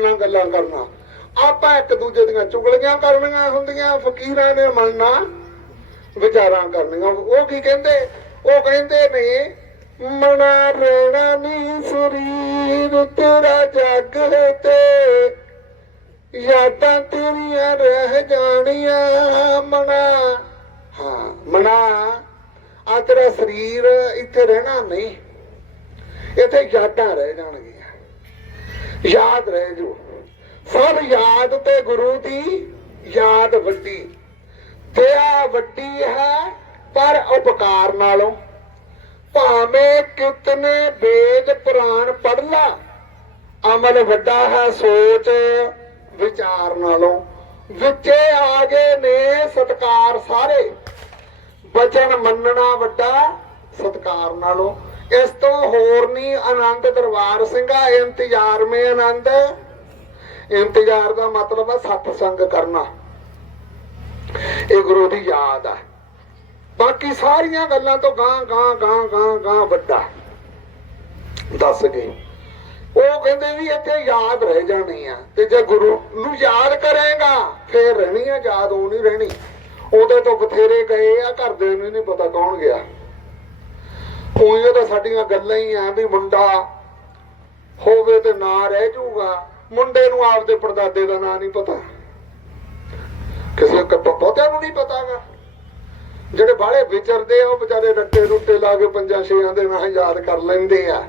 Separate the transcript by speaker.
Speaker 1: ਨਾਲ ਗੱਲਾਂ ਕਰਨਾ। ਆਪਾਂ ਇੱਕ ਦੂਜੇ ਦੀਆਂ ਚੁਗਲੀਆਂ ਕਰਨੀਆਂ ਹੁੰਦੀਆਂ, ਫਕੀਰਾਂ ਨੇ ਮੰਨਣਾ, ਵਿਚਾਰਾਂ ਕਰਨੀਆਂ। ਉਹ ਕੀ ਕਹਿੰਦੇ? ਉਹ ਕਹਿੰਦੇ ਨੇ, ਮਨਾ ਰਹਿਣਾ ਨਹੀਂ ਸਰੀਰ, ਤੇਰਾ ਜੱਗ ਤੇ ਯਾਦਾਂ ਤੇਰੀਆਂ ਰਹਿ ਜਾਣੀਆਂ। ਮਨਾ। ਹਾਂ, ਮਨਾ। ਆ ਤੇਰਾ ਸਰੀਰ ਇੱਥੇ ਰਹਿਣਾ ਨਹੀਂ। ਇੱਥੇ ਯਾਦਾਂ ਰਹਿ ਜਾਣਗੀਆਂ। ਯਾਦ ਰਹਿ ਜੂ। ਸਭ ਯਾਦ ਤੇ ਗੁਰੂ ਦੀ ਯਾਦ ਵੱਡੀ। ਦਇਆ ਵੱਡੀ ਹੈ, ਪਰ ਉਪਕਾਰ ਨਾਲੋਂ। ਭਾਵੇਂ ਕਿਤਨੇ ਵੇਦ ਪੁਰਾਣ ਪੜ ਅਮਲ ਵੱਡਾ ਹੈ ਸੋਚ ਵਿਚਾਰ ਨਾਲੋਂ। ਵਿੱਚੇ ਆ ਗਏ ਨੇ ਸਤਕਾਰ ਸਾਰੇ। ਬਚਨ ਮੰਨਣਾ ਵੱਡਾ ਸਤਕਾਰ ਨਾਲੋਂ। ਇਸ ਤੋਂ ਹੋਰ ਨਹੀਂ, ਆਨੰਦ ਦਰਬਾਰ ਸਿੰਘਾ ਇੰਤਜ਼ਾਰ ਮੇ ਆਨੰਦ। ਇੰਤਜ਼ਾਰ ਦਾ ਮਤਲਬ ਹੈ ਸਤ ਸੰਗ ਕਰਨਾ। ਇਹ ਗੁਰੂ ਦੀ ਯਾਦ ਆ। ਬਾਕੀ ਸਾਰੀਆਂ ਗੱਲਾਂ ਤੋਂ ਗਾਂ ਗਾਂ ਗਾਂ ਗਾਂ ਗਾਂ ਵੱਡਾ। ਦੱਸ ਗਏ ਉਹ ਕਹਿੰਦੇ ਵੀ ਇੱਥੇ ਯਾਦ ਰਹਿ ਜਾਣੀ ਆ। ਤੇ ਜੇ ਗੁਰੂ ਨੂੰ ਯਾਦ ਕਰੇਗਾ, ਫੇਰ ਰਹਿਣੀ ਆ, ਯਾਦ ਉਹ ਨਹੀਂ ਰਹਿਣੀ। ਉਹਦੇ ਤੋਂ ਬਥੇਰੇ ਗਏ ਆ ਘਰ ਦੇ ਨੂੰ ਨਹੀਂ ਪਤਾ ਕੌਣ ਗਿਆ। ਉਹੀ ਤਾਂ ਸਾਡੀਆਂ ਗੱਲਾਂ ਹੀ ਆ ਵੀ ਮੁੰਡਾ ਹੋਵੇ ਤੇ ਨਾ ਰਹਿ ਜਾਊਗਾ। ਮੁੰਡੇ ਨੂੰ ਆਪਦੇ ਪਰਦਾਦੇ ਦਾ ਨਾਂ ਨਹੀਂ ਪਤਾ। ਕਿਸੇ ਕ ਬਹੁਤਿਆਂ ਨੂੰ ਨਹੀਂ ਪਤਾਗਾ। ਜਿਹੜੇ ਬਾਹਲੇ ਵਿਚਰਦੇ ਆ, ਉਹ ਵਿਚਾਰੇ ਰੱਟੇ ਰੁੱਟੇ ਲਾ ਕੇ ਪੰਜਾਂ ਛੇਆਂ ਦੇ ਨਾਂ ਯਾਦ ਕਰ ਲੈਂਦੇ ਆ।